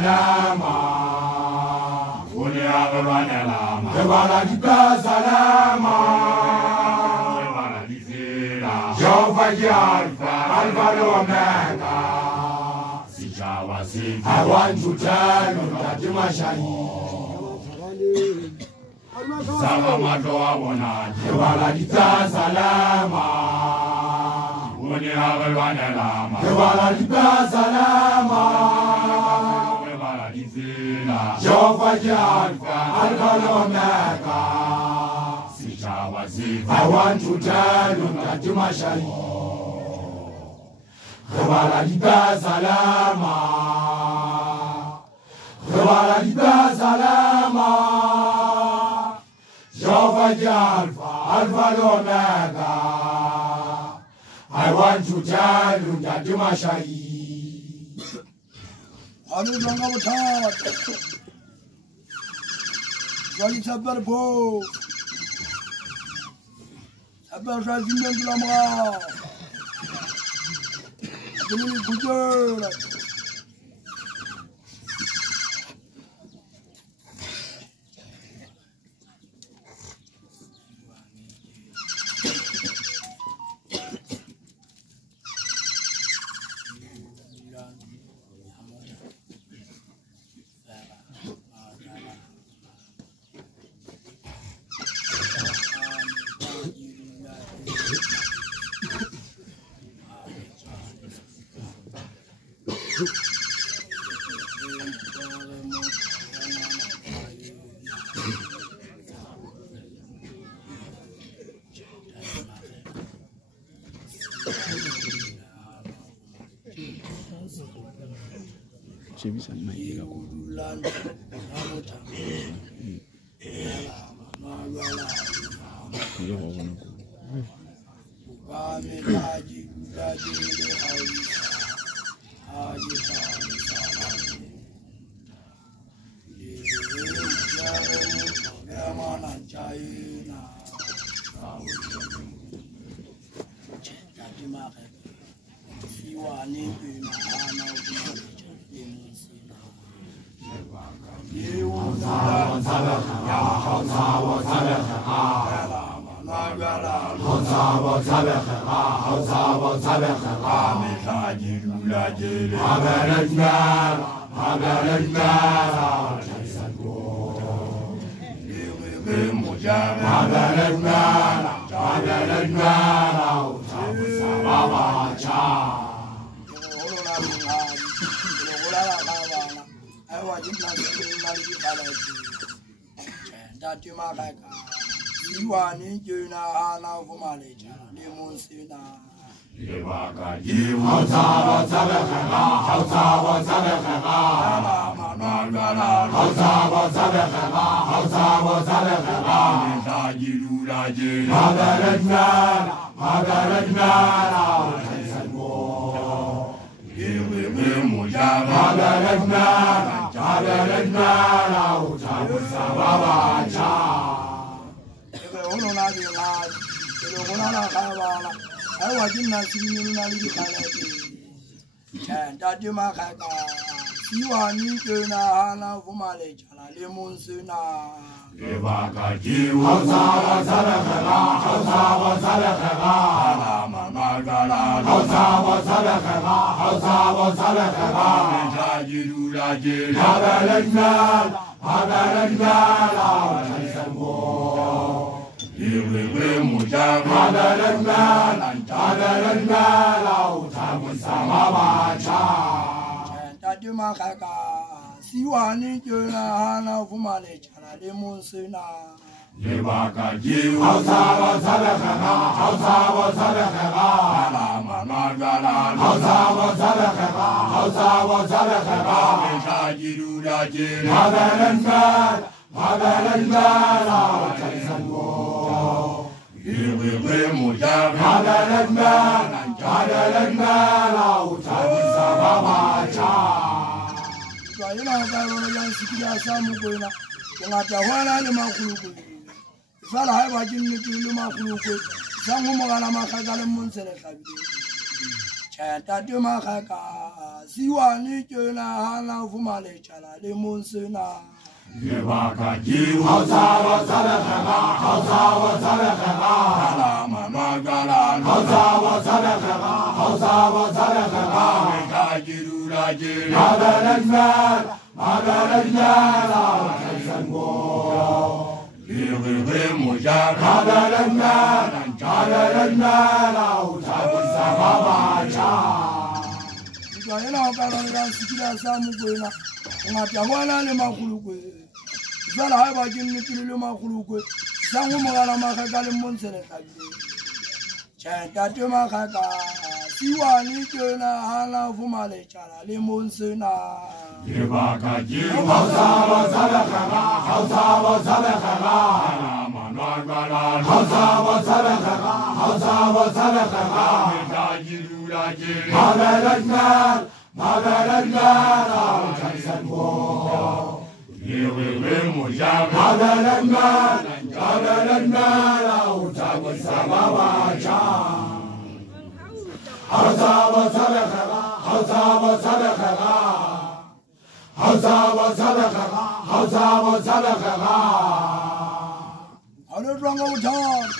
salama Unia Ranelama Evala di salama Evala di Zila Jehovah Alpha Alpha Omega Sijawa Sif I want to tell you that you must shine Sama madoa wana Evala di salama Unia Ranelama Evala di salama Jehovah Alpha Omega Sijawa Sif I want to tell you that you must shine Evala di salama Evala di salama Jehovah Alpha Omega I want to tell you that you must shine Anu jangan bercat, jadi sabar bo, sabar saya tinggal di lama, ini bujur. Chanta de Maraka, Siwani Juna, Hana Fumale Chala, Le Monsuna. Yevaka Jiu, Hausawa Salakama, Hausawa Salakama, Magala, Hausawa Salakama, Hausawa Salakama, Kajiru Raji, Magalajmal, Sango, Mujar, Magalajmal, Sabavacha. Yana Kana Sikila Samuquena, Matawana Lemakuluque, Zala Haba Jimmy Lumakuluque, Samumala Makakali Monsere. Chanta de Makaka, Siwani Juna, Hana Fumale Chala, Le Monsuna. Yevaka Jiu, Hausawa Salakama, Hausawa Salakama, Magala, Hausawa Salakama, Hausawa Salakama, Kajiru Raji, Magalajmal, Sango, Mujar, Magalajmal, Sabavacha. Hausawa Salakama, Hausawa Salakama, Hausawa Salakama, Hausawa Salakama. I don't wrong over time.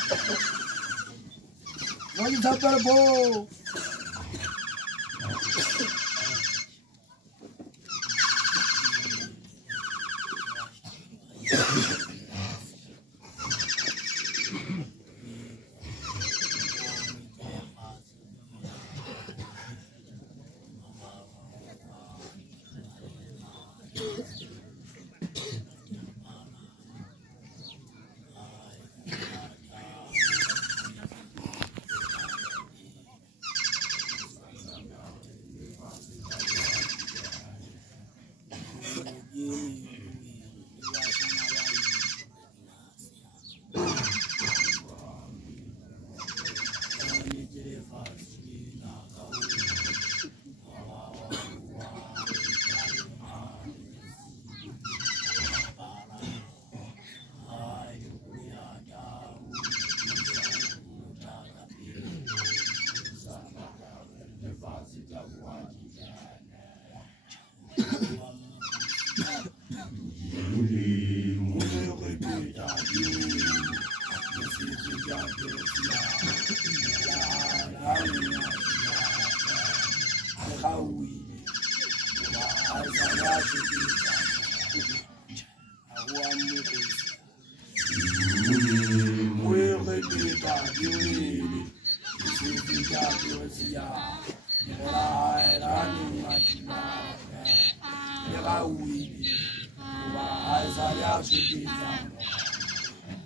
What is up there, Bo?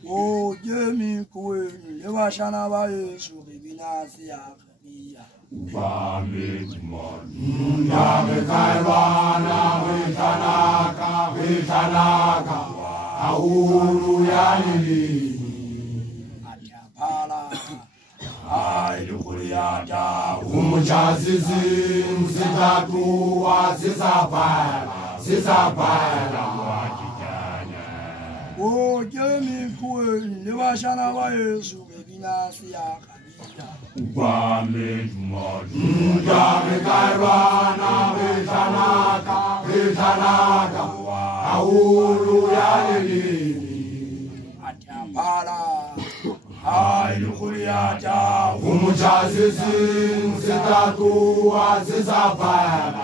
Oh, Jimmy Queen, you are Shana Bayo, Subinasi, Aulu Yani. Ayukuliata, Umuchazizi, Msitatu, Sisapara, Oh, Jimmy Queen, you are Shana Bayo, Subinasi, Aulu Yani. Ayukuliata, Umuchazizi, Msitatu, Sisapara,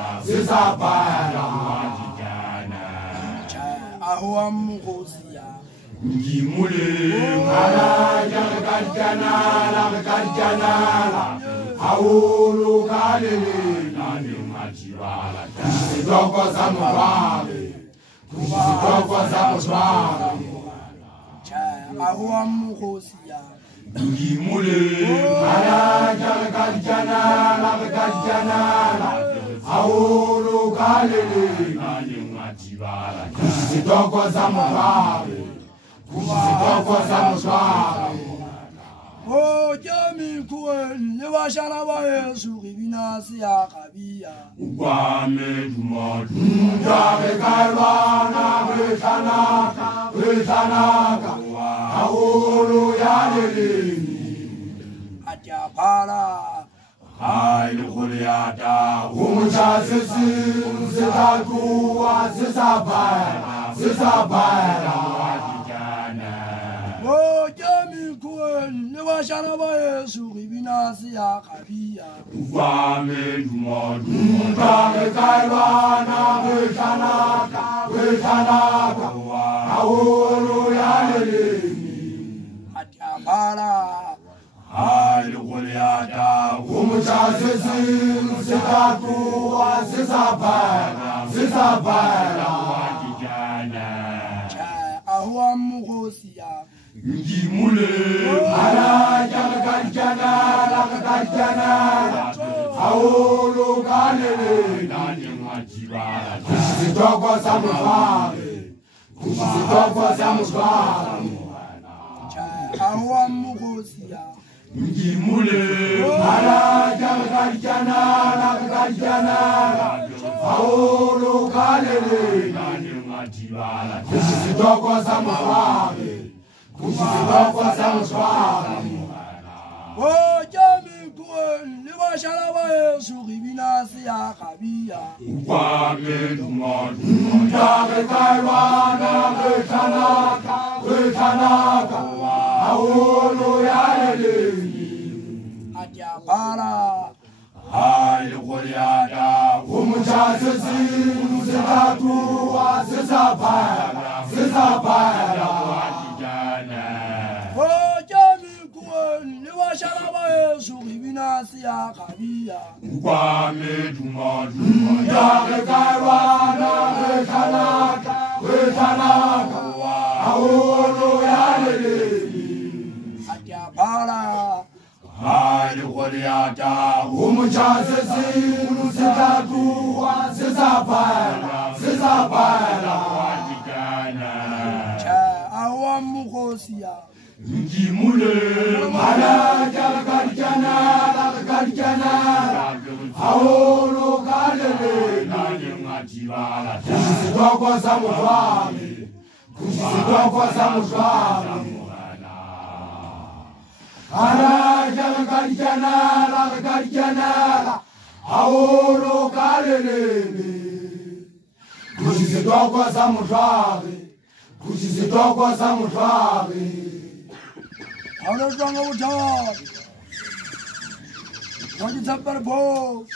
Ngimule, Karjanala, Aulu Kalele, Machibala, Kushitoko Samubale, Ngimule, Karjanala, Aulu Kalele, Machibala, Kushitoko Samubale. Oh, Jimmy Queen, you are Shana Bayo, Subinasi, Akabia. Ayukuliata, Goliata, umuchasisi, umzitakuwa, zizabara, zizabara, wajijana. Wojami kuen, newashana bayesu, ribinasi ya kabia. Ufame dumodu, kame kaiwana, wetanaka, aolo yaneleni. Atiambara. Haile Goliata, umuchasisi, umzitakuwa, zizabara, zizabara, wajijana. Ahwa mugosia. Ngimule, ala jalakajana, aolo kanele, nani majibara. Kusitokwa samufare, kusitokwa samufare. Ahwa mugosia. Ngimule, ala jalakajana, aolo kanele, nani majibara. Kusitokwa samufare. Kusitokwa samufare. Wojami kuen, newashana bayesu, ribinasi ya kabia. Ufame dumodu, kame kaiwana, wetanaka, aolo yaneleni. Atiambara. Haile Goliata, umuchasisi, umzitakuwa, zizabara, zizabara, wajijana. Wojami kuen, newashana bayesu, ribinasi ya kabia. Ufame dumodu, kame kaiwana, wetanaka, aolo yaneleni. Atiambara. Haile Goliata, umuchasisi, umzitakuwa, zizabara, zizabara, wajijana. Ahwa mugosia. Ngimule, ala jalakajana, aolo kanele, nani majibara. Kusitokwa samufare, kusitokwa samufare. Ala jalakajana, aolo kanele. Kusitokwa samufare, kusitokwa samufare. Ahora twanga utawala. Wajitapara bo.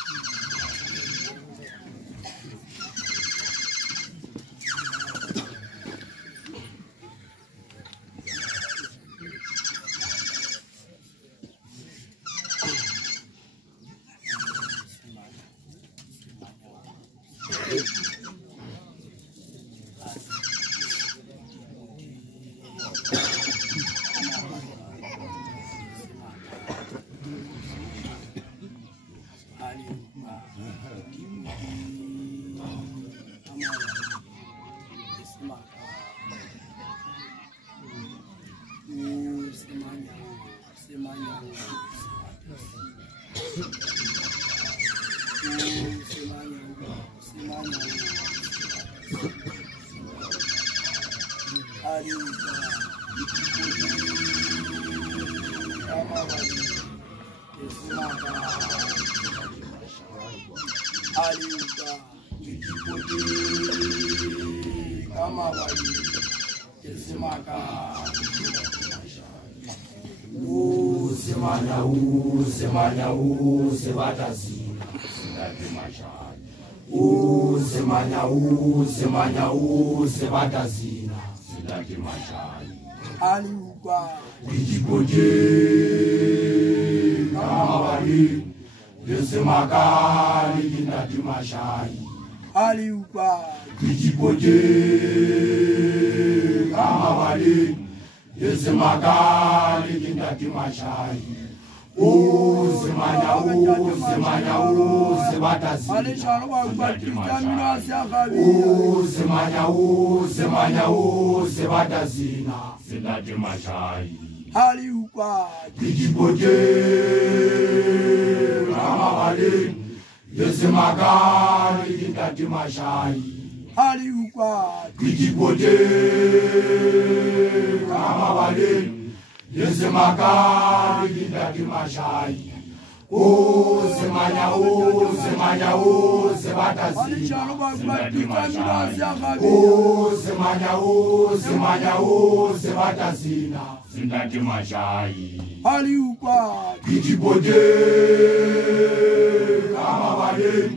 Sebatazina, silaki mashani. Aliuka. Wijipoje, kama wali, yesemakali kinati mashani. Aliuka. Wijipoje, kama wali, yesemakali kinati mashani. Semanya, sebatazina. Semanya, sebatazina. Silaki mashani. Aliuka. Wijipoje, kama wali, yesemakali kinati mashani. Aliuka. Wijipoje, kama wali, yesemakali kinati mashani. Semanya batazina. Semanya batazina. Zindati mashai. Aliukwa. Kijibode kama wale.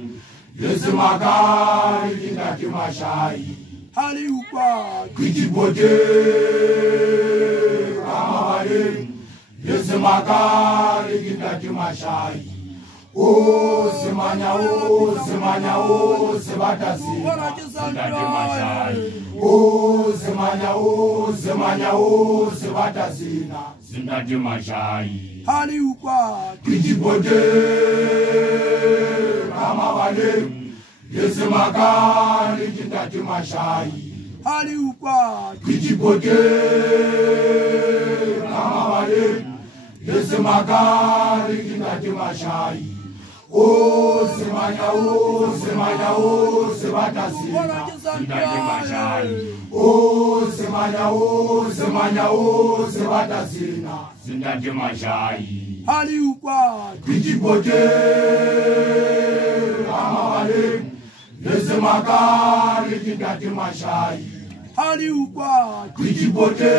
Yesemagari zindati mashai. Aliukwa. Kijibode kama wale. Yesemagari zindati mashai. Semanya sebatazina. Zindati mashai. Semanya sebatazina. Zindati mashai. Aliukwa. Kijibode kama wale. Yesemagari zindati mashai. Aliukwa. Kijibode kama wale. Yesemagari zindati mashai. Semanya sebatazina. Zindati mashai. Semanya sebatazina. Zindati mashai. Aliukwa. Kijibode kama wale. Yesemagari zindati mashai. Aliukwa. Kijibode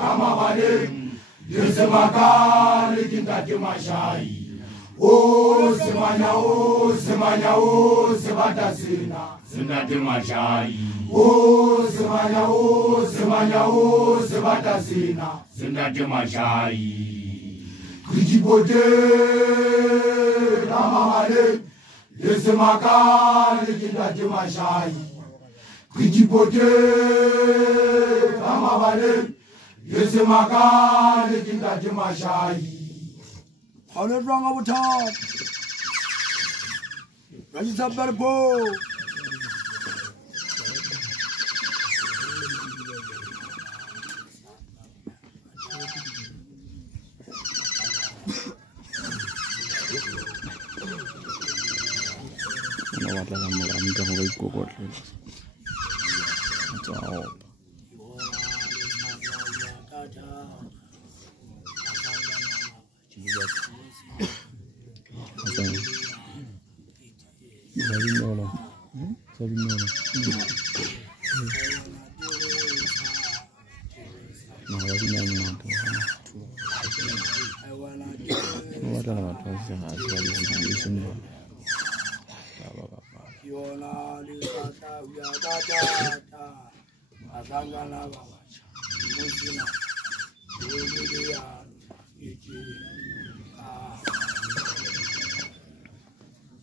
kama wale. Yesemagari zindati mashai. Semanya sebatazina. Zindati mashai. Semanya sebatazina. Zindati mashai. Kijibode kama wale. Yesemagari zindati mashai. Kijibode kama wale. Yesemagari zindati mashai. All wrong over top. Register better pull.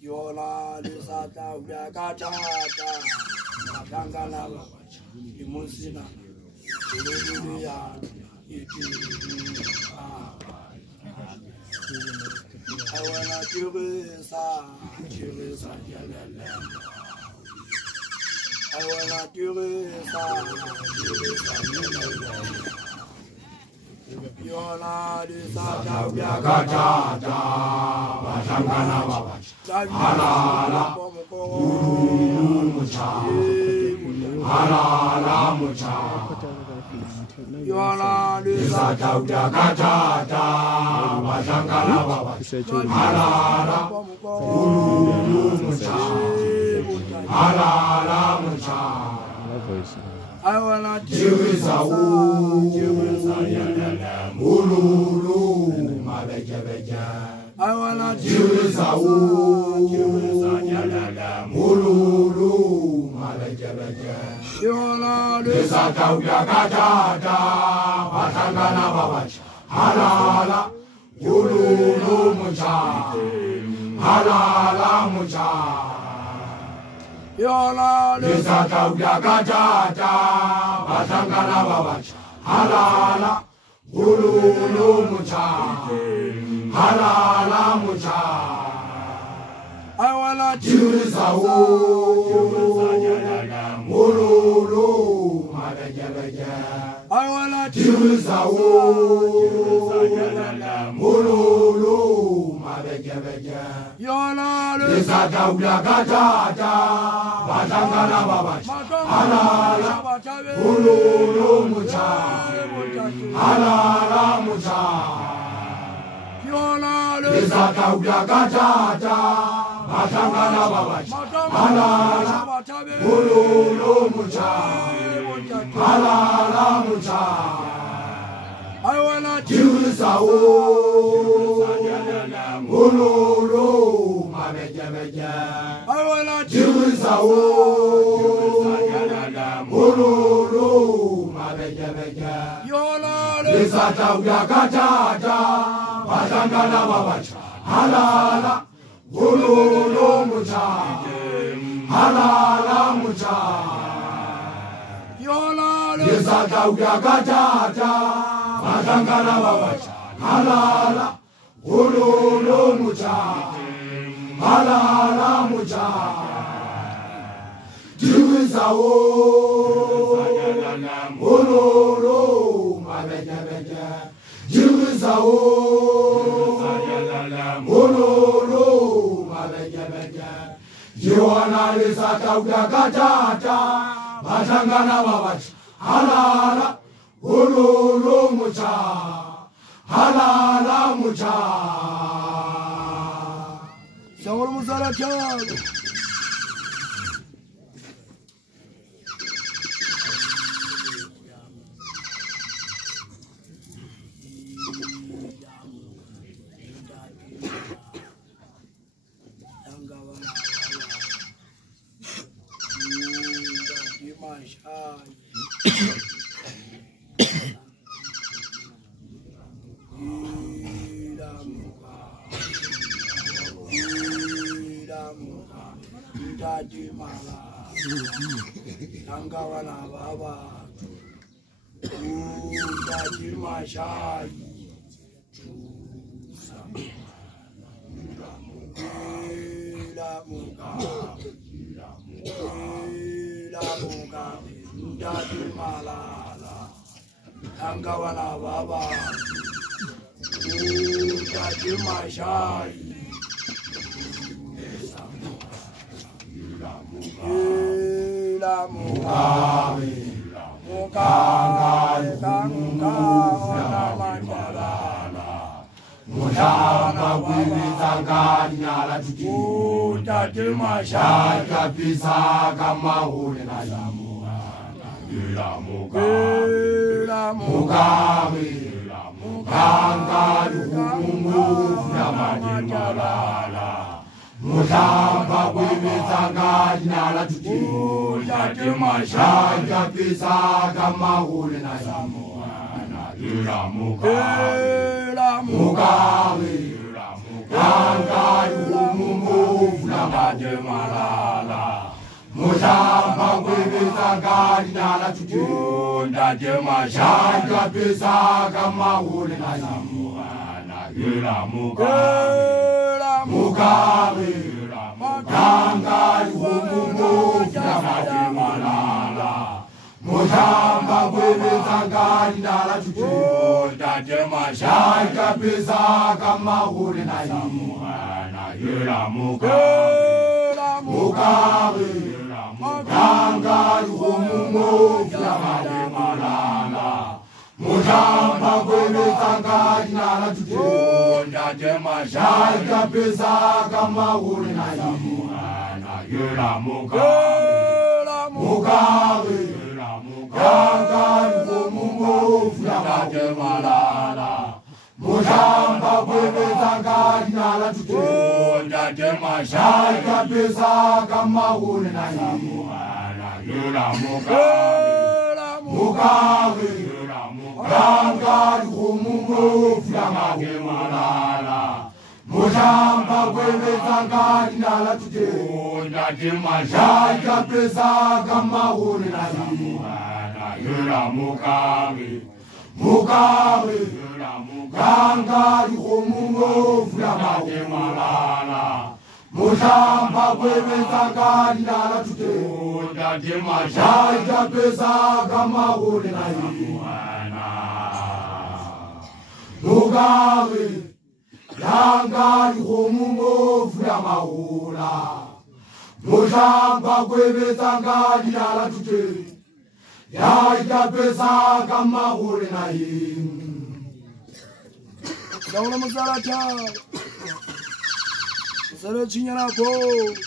Yola lisata ujakata matangana limusina lilulia iti awana tiresa jalala awana tiresa Yola lisata ujakata matangana halala mucha halala mucha Yola lisata ujakata matangana halala mucha halala mucha I wanna Jirisa ululu malekebeja. I wanna Jirisa ululu malekebeja. Yola Lisata ujakata watangana babacha. Halala ululu mucha halala mucha. Yola Lisata ujakata watangana babacha. Halala ululu mucha halala mucha. I wanna Jirisa ululu malekebeja. I wanna Jirisa ululu malekebeja. Yola Lisata ujakata watangana babacha. Halala ululu mucha halala mucha. yona lesata uyakatata batangana babacha halala ululu mucha halala mucha ayona jiusawo ululu mabeja ayona jiusawo ululu mabeja yona lesata uyakatata batangana babacha halala ululu mucha halala mucha yona lesata uyakatata batangana babacha halala ululu mucha halala mucha jiwisawo ululu mabeja jiwisawo ululu mabeja jiwana lesata uyakatata batangana babacha halala ululu mucha halala mucha sangolo musala chalo Anggawana baba, jadi masyai, muka, jadi malala. Anggawana baba, jadi masyai. Mutamba kwibitsangani nyala tuti shaka pisa kama hule na yamuha ila mugabe kangani hukumu ya majimalala mutamba kwibitsangani nyala tuti shaka pisa kama hule na yamuha ila mugabe kangani hukumu ya majimalala mutamba kwibitsangani nyala tuti shaka pisa kama hule na yamuha ila mugabe kangani hukumu ya majimalala mutamba kwibitsangani nyala tuti shaka pisa kama hule na yamuha ila mugabe kangani hukumu ya majimalala mutamba kwibitsangani nyala tuti shaka pisa kama hule na yamuha ila mugabe kangani hukumu ya majimalala mutamba kwibitsangani nyala tuti shaka pisa kama hule na yamuha ila mugabe kangani hukumu ya majimalala mutamba kwibitsangani nyala tuti shaka pisa kama hule na yamuha ila mugabe kangani hukumu ya majimalala mutamba kwibitsangani nyala tuti shaka pisa kama hule na yamuha mugabe kangani hukumu ya mahula mutamba kwibitsangani nyala tuti shaka pisa kama hule na yamuha Daula Mazalata. Zara Chinyana Bo.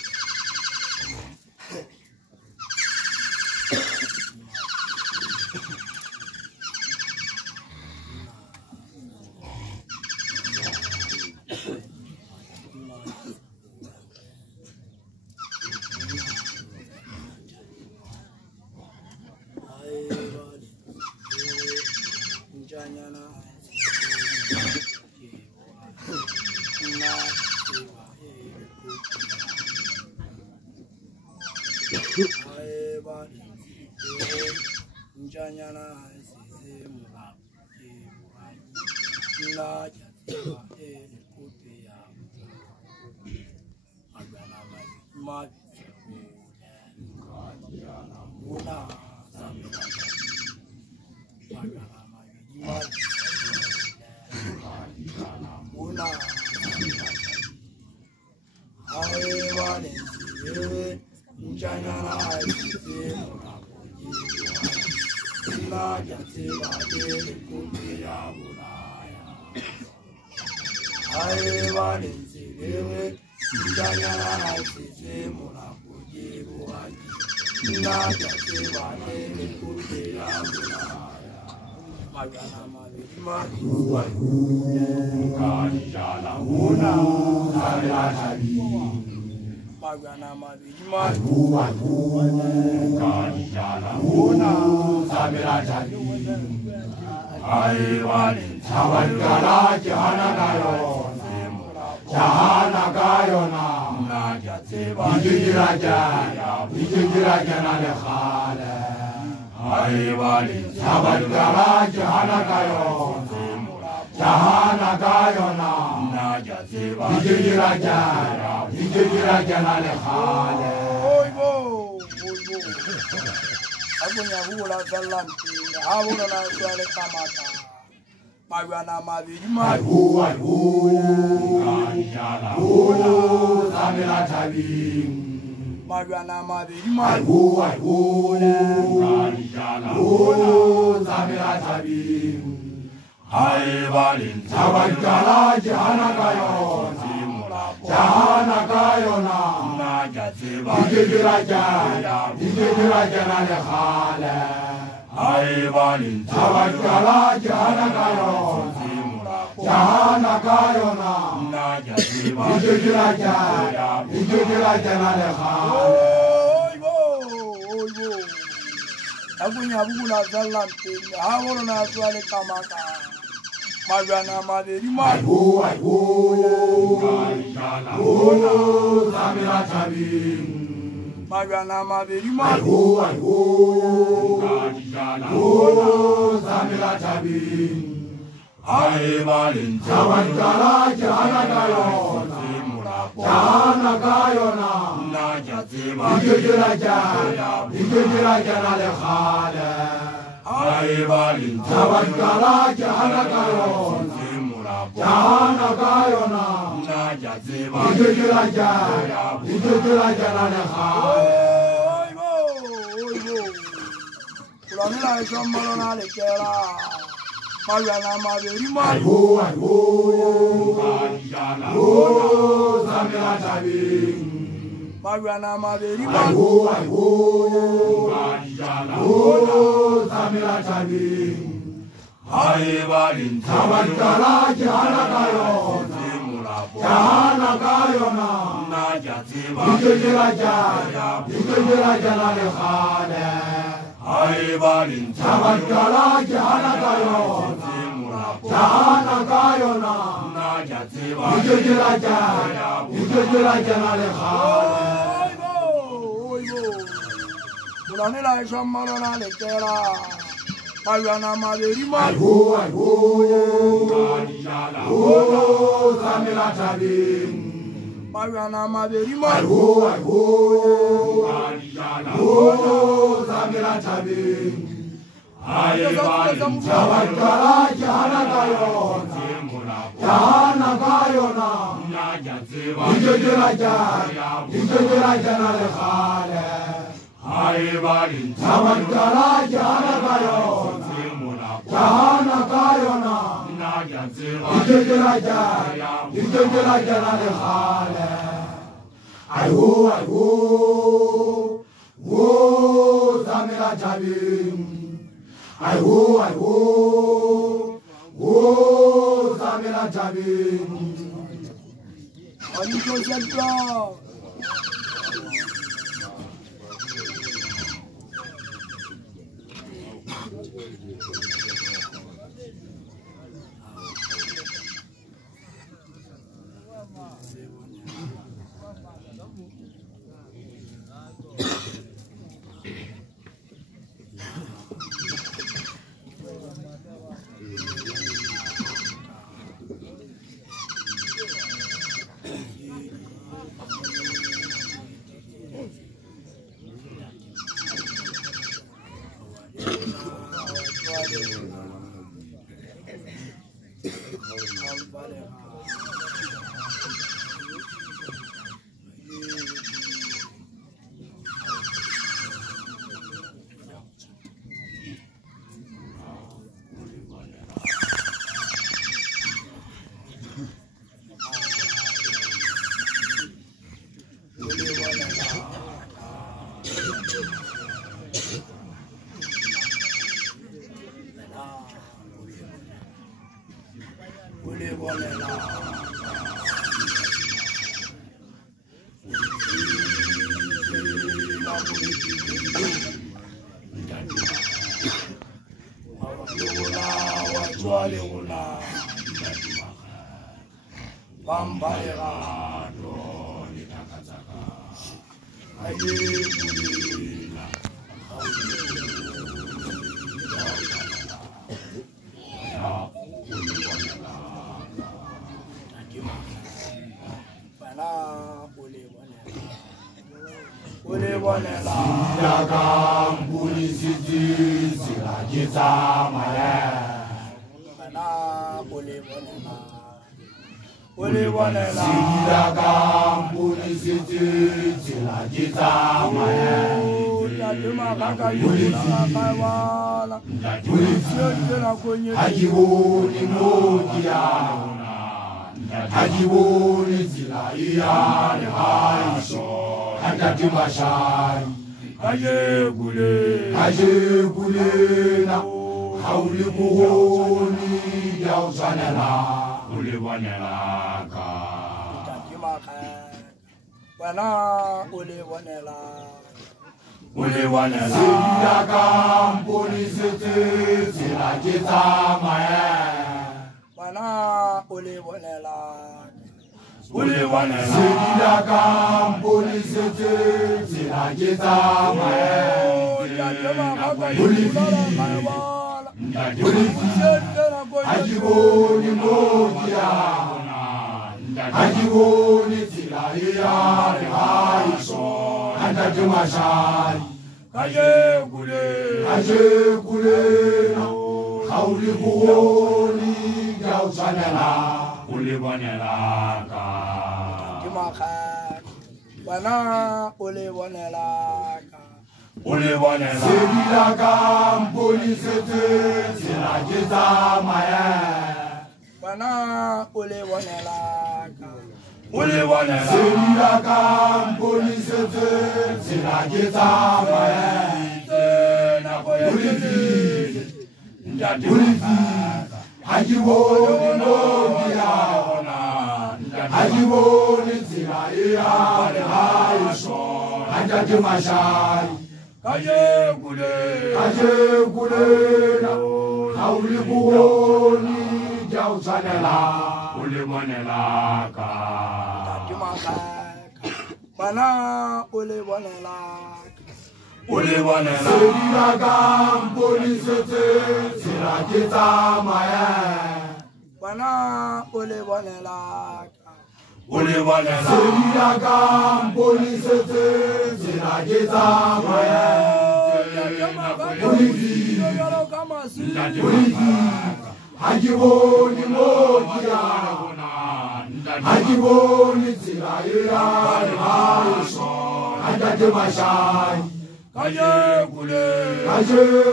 Kaje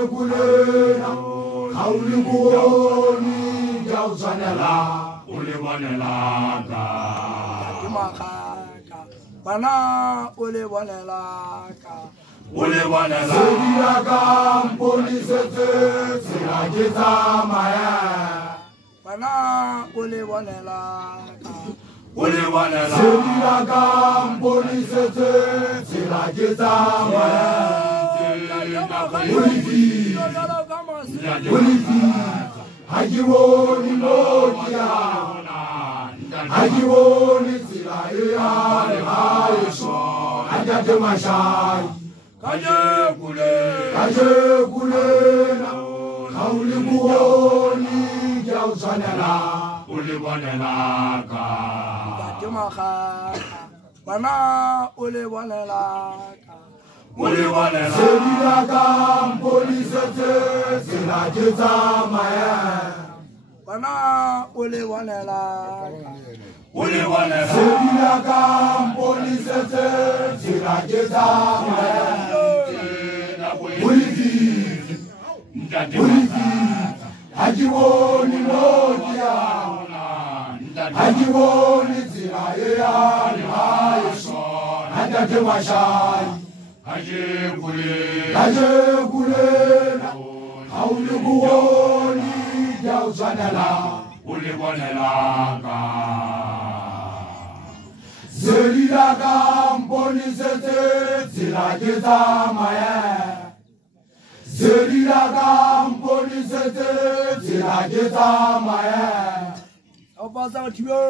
kule na kauli kuoni ya o tshwanela o le bonela ka ke magaka bana o le bonela ka o le bonela sedi ya ka mponisetse tsela ke tsamaya bana o le bonela ka o le bonela sedi ya ka mponisetse tsela ke tsamaya ha ke bone nokia ha ke bone tsela e ya lehaeso ha ntate Mashai kajekulena ga o le bone ke a o tshwanela o le bonela ka ntate Magaka bana o le bonela ka o le bonela sedi ya ka mponisetse tsela ke tsamaya bana o le bonela ka o le bonela sedi ya ka mponisetse tsela ke tsamaya o le fifi ntate ha ke bone nokia ha ke bone tsela e ya lehaeso ha ntate Mashai kajekulena ga o le bone ke a o tshwanela o le bonela ka sedi ya ka mponisetse tsela ke tsamaya sedi ya ka mponisetse tsela ke tsamaya o pasa o thibe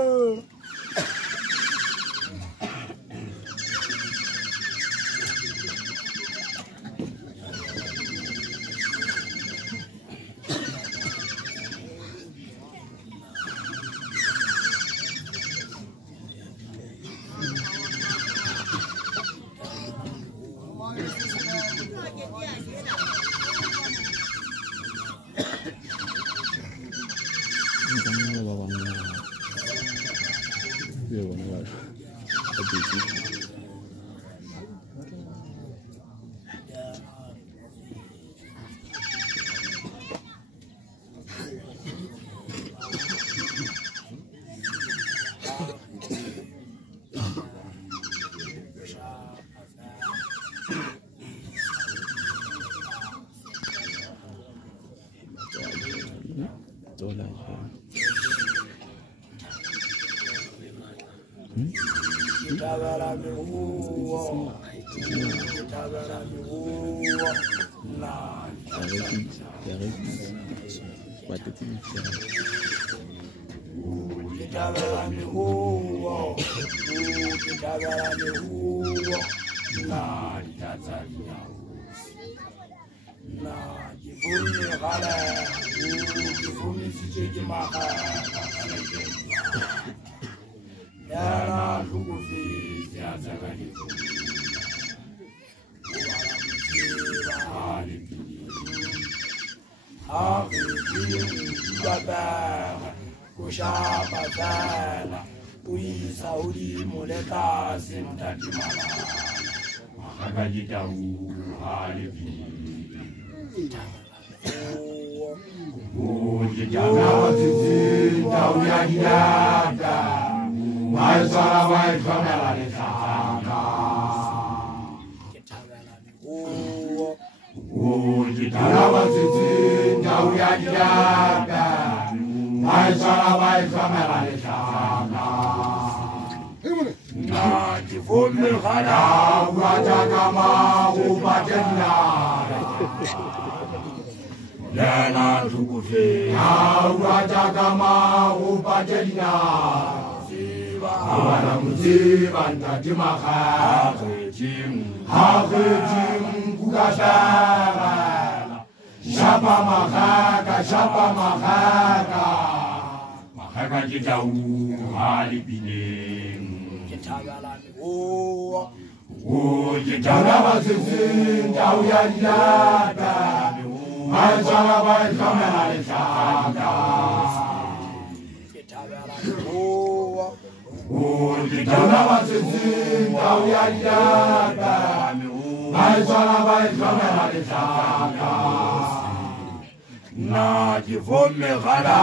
na kivome gala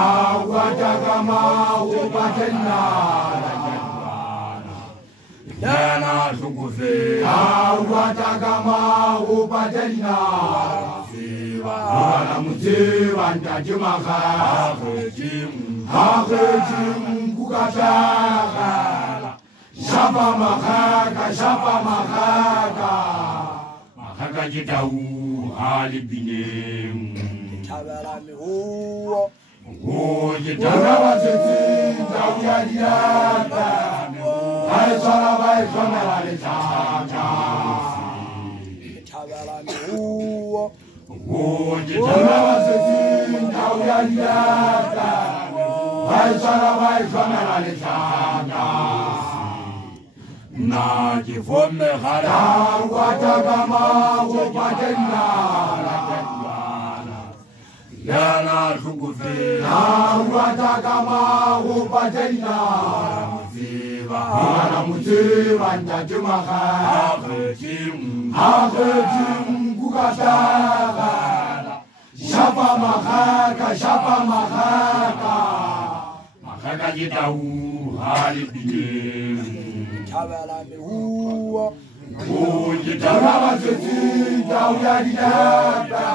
watakama upatenna yana tukufe watakama upatenna wala muziva ndajimaka haketim kukataka shapa makaka jitau halibinem tabara mi huo jitara wasiti tawiyadiyata hai sala bai kamera le chaka tabara mi huo jitara wasiti tawiyadiyata hai sala bai kamera le chaka na kivome gala watakama upatenna yana tukufe watakama upatenna wala muziva ndajimaka haketim kukataka shapa makaka jitau halibinem tabara mi huo jitara wasiti tawiyadiyata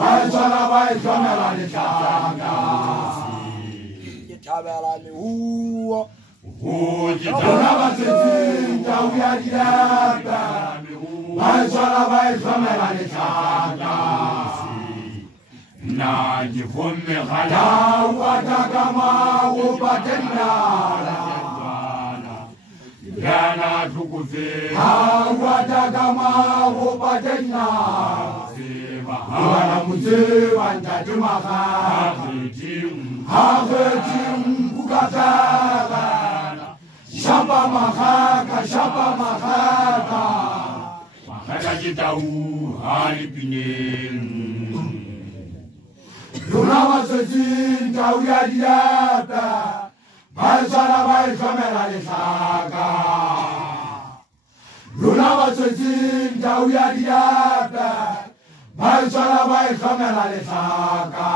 hai sala bai kamera le chaka tabara mi huo jitara wasiti tawiyadiyata hai sala bai kamera le chaka na kivome gala watakama upatenna yana tukufe watakama upatenna wala muziva ndajimaka haketim kukataka shapa makaka jitau halibinem luna wasiti tawiyadiyata hai sala bai kamera le chaka luna wasiti tawiyadiyata hai sala bai kamera le chaka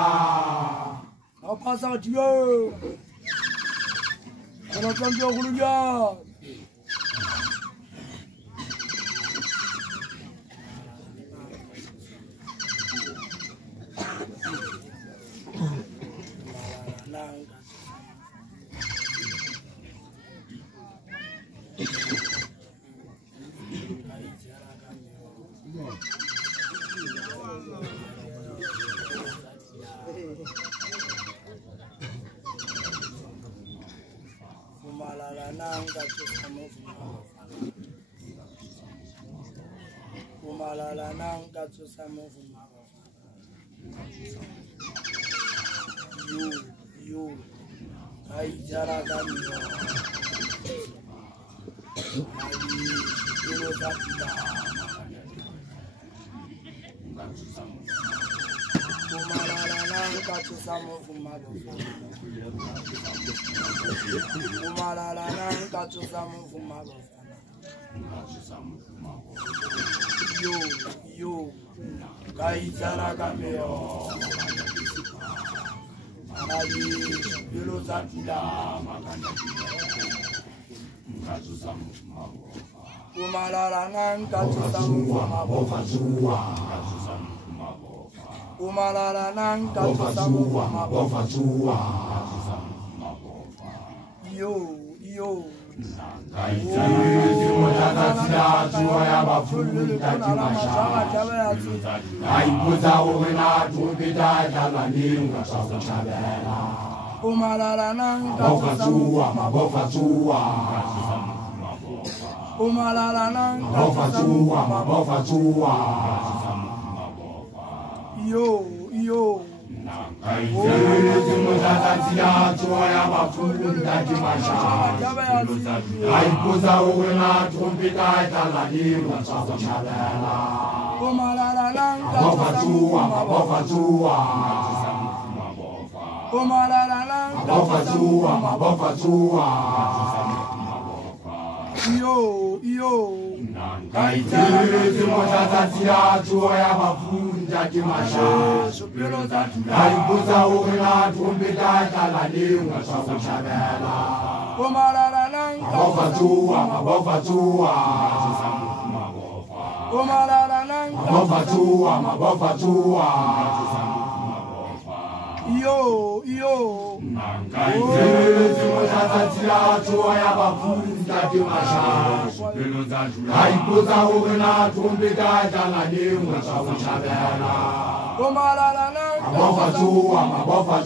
on passe à Dieu on entend Dieu rouler Umalala nanga tusamuvuma you aijara gamio umalala nanga tusamuvuma umalala nanga tusamuvuma yo kaizara gameo Manabi yolo zakila makanda umalala nanga tusamuvuma umalala nanga tusamuvuma yo yo iyo Kaitezi mojazatia chuo ya mafunda kimasha Naibuza ukina tumbita talalingwa sabu chabela Mabofa tua Mabofa tua iyo Kaitezi mojazatia chuo ya mafunda kimasha Naibuza ukina tumbita talalingwa sabu chabela Mabofa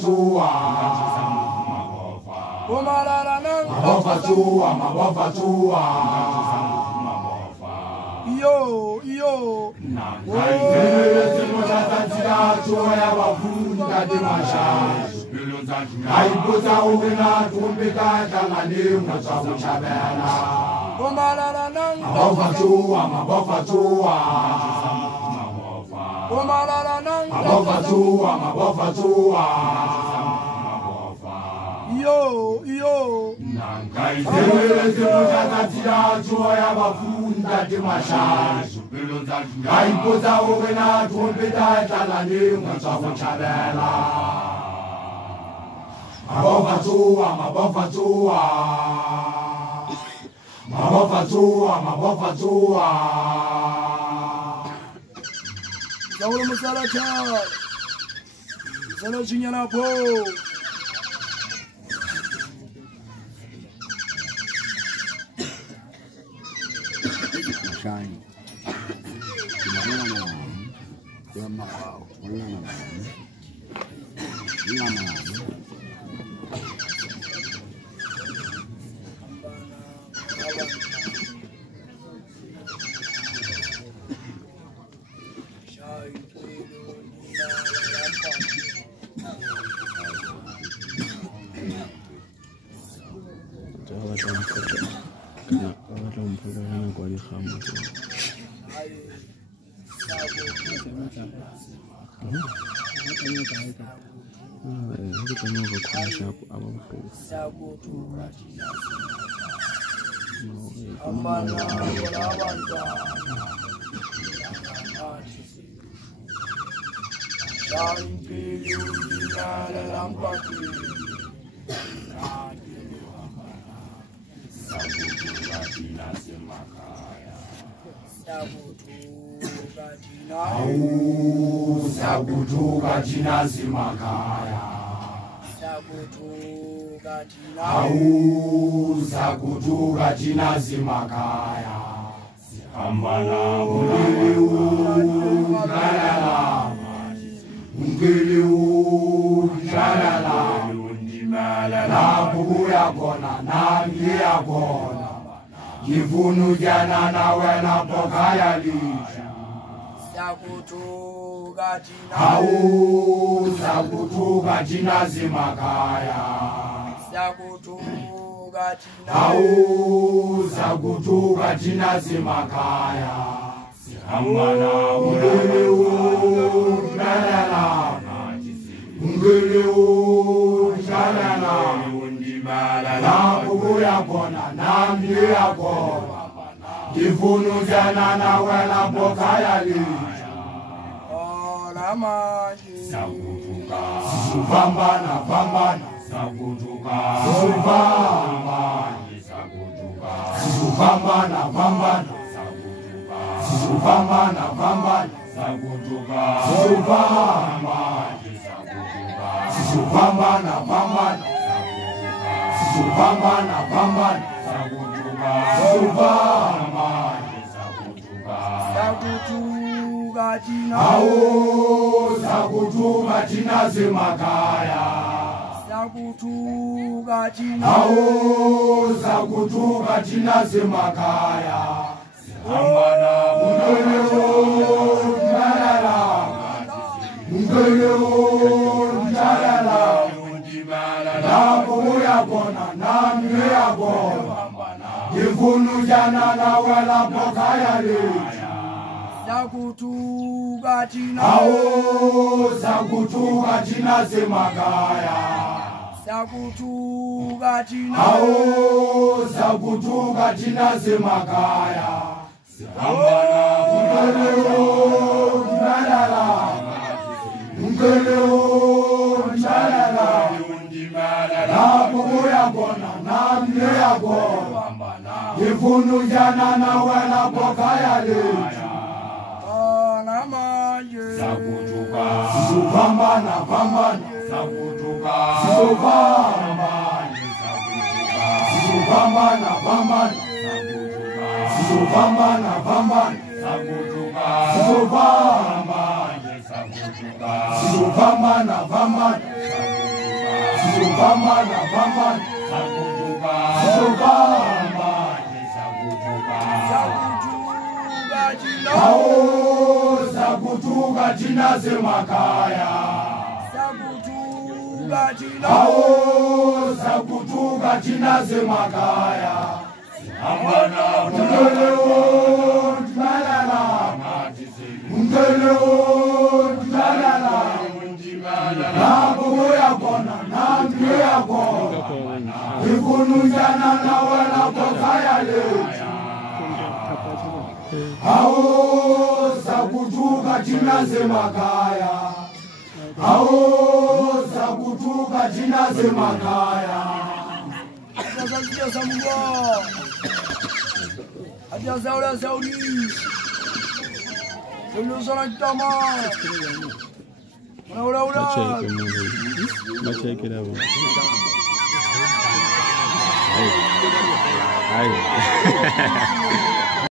tua iyo Kaitezi mojazatia chuo ya mafunda kimasha Naibuza ukina tumbita talalingwa sabu chabela Mabofa tua iyo Kaitezi mojazatia chuo ya mafunda kimasha Naibuza ukina tumbita talalingwa sabu chabela Mabofa tua Zauro musala chal Zala chinyana po Shine. Sabutuka jinazi makaya Sabutuka jinazi makaya Ambana Ungiliu Jalala Na buya kona Na ngia kona Kivunu jana na wena pokaya lisha Sabutuka jinazi makaya Sabutuka jinazi makaya Ambana Ungiliu Jalala Na buya kona Na ngia kona Kivunu jana na wena pokaya lisha Sabutuka Pambana Sabutuka Pambana Sabutuka jinazi makaya Sabutuka jinazi makaya Ambana Ungeliu Jalala Na buya kona Na ngia kona Kivunu jana na wela pokaya lisha Sabutuka jinazi makaya Zakutuka tina. Ao zakutuka tina semakaya. Sihambana kungaleo ndalala. Kungaleo ndalala. Nabubu yakona namne yakona. Ifunu jana na wena pokaya leja. Zakutuka. Pambana pambana. Zakutuka. Pambana pambana. Pambana pambana. Zakutuka. Pambana pambana. Pambana pambana. Zakutuka. Ao zakutuka tina semakaya. Ao zakutuka tina semakaya. Sihambana kungaleo ndalala. Kungaleo ndalala. Nabubu yakona namne yakona. Ifunu jana na wena pokaya leja. Ao zakutuka tina semakaya. Ao zakutuka tina semakaya. Adia Samuga. Adia Zaura Zauri. Selu Sanatama. Ora. Check it out. Hey.